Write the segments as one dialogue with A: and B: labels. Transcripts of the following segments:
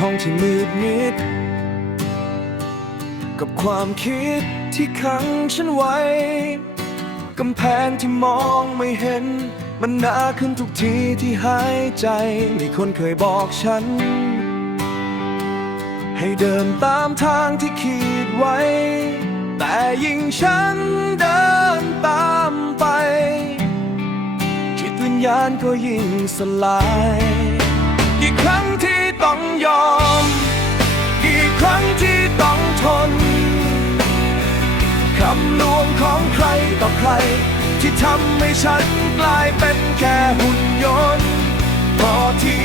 A: ห้องที่มืดมิด กับความคิดที่ขังฉันไว้ กำแพงที่มองไม่เห็น มันหนาขึ้นทุกทีที่หายใจ มีคนเคยบอกฉัน ให้เดินตามทางที่ขีดไว้ แต่ยิ่งฉันเดินตามไป จิตวิญญาณก็ยิ่งสลาย ต้องยอม กี่ครั้งที่ต้องทน คำลวงของใครต่อใคร ที่ทำให้ฉันกลายเป็นแค่หุ่นยนต์พอที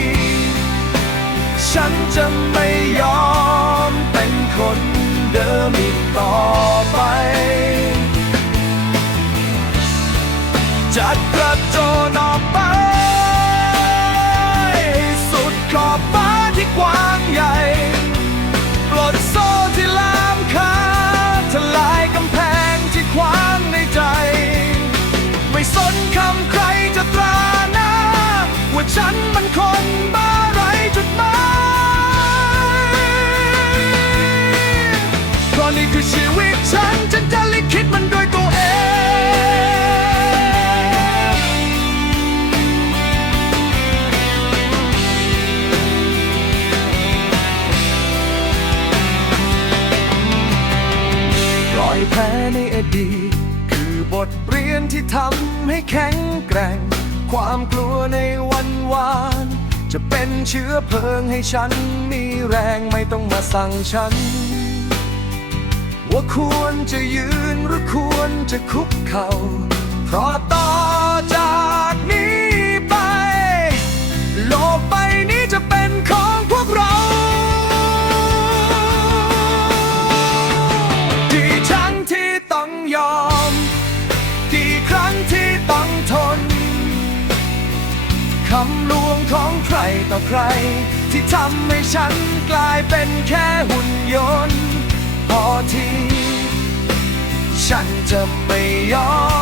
A: ฉันจะไม่ยอมเป็นคนเดิมอีกต่อไปจะกระโจนออกไป 光 แพ้ในอดีตคือบทเรียนที่ทำให้แข็งแกร่ง ความกลัวในวันวาน จะเป็นเชื้อเพลิงให้ฉันมีแรงไม่ต้องมาสั่งฉัน ว่าควรจะยืนหรือควรจะคุกเขา่าเพราะต่อจาก คำลวงของใครต่อใคร ที่ทำให้ฉันกลายเป็นแค่หุ่นยนต์ พอที่ ฉันจะไม่ยอม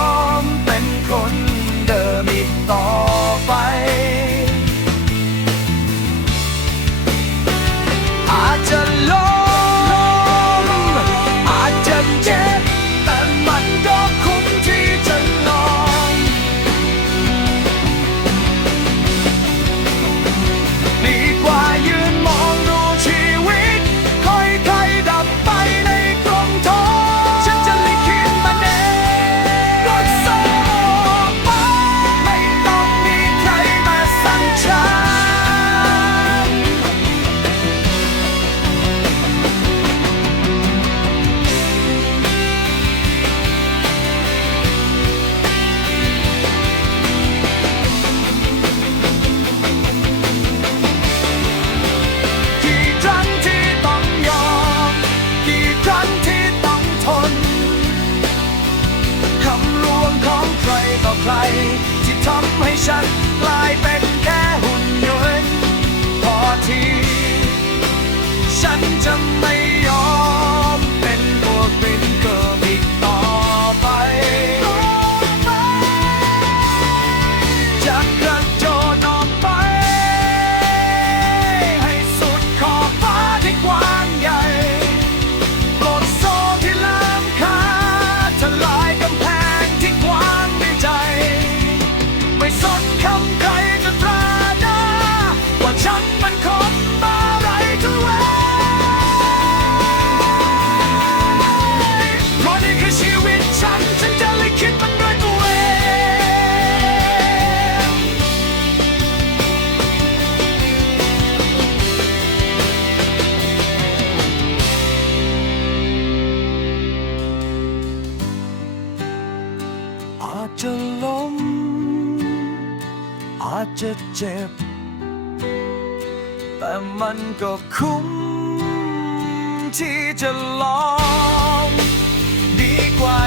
A: ใคร ที่ทำให้ฉันกลายเป็นแค่หุ่นยนต์พอที ฉันจะไม่ จจะเจ็บ แต่มันก็คุ้มที่จะลอง ดีกว่า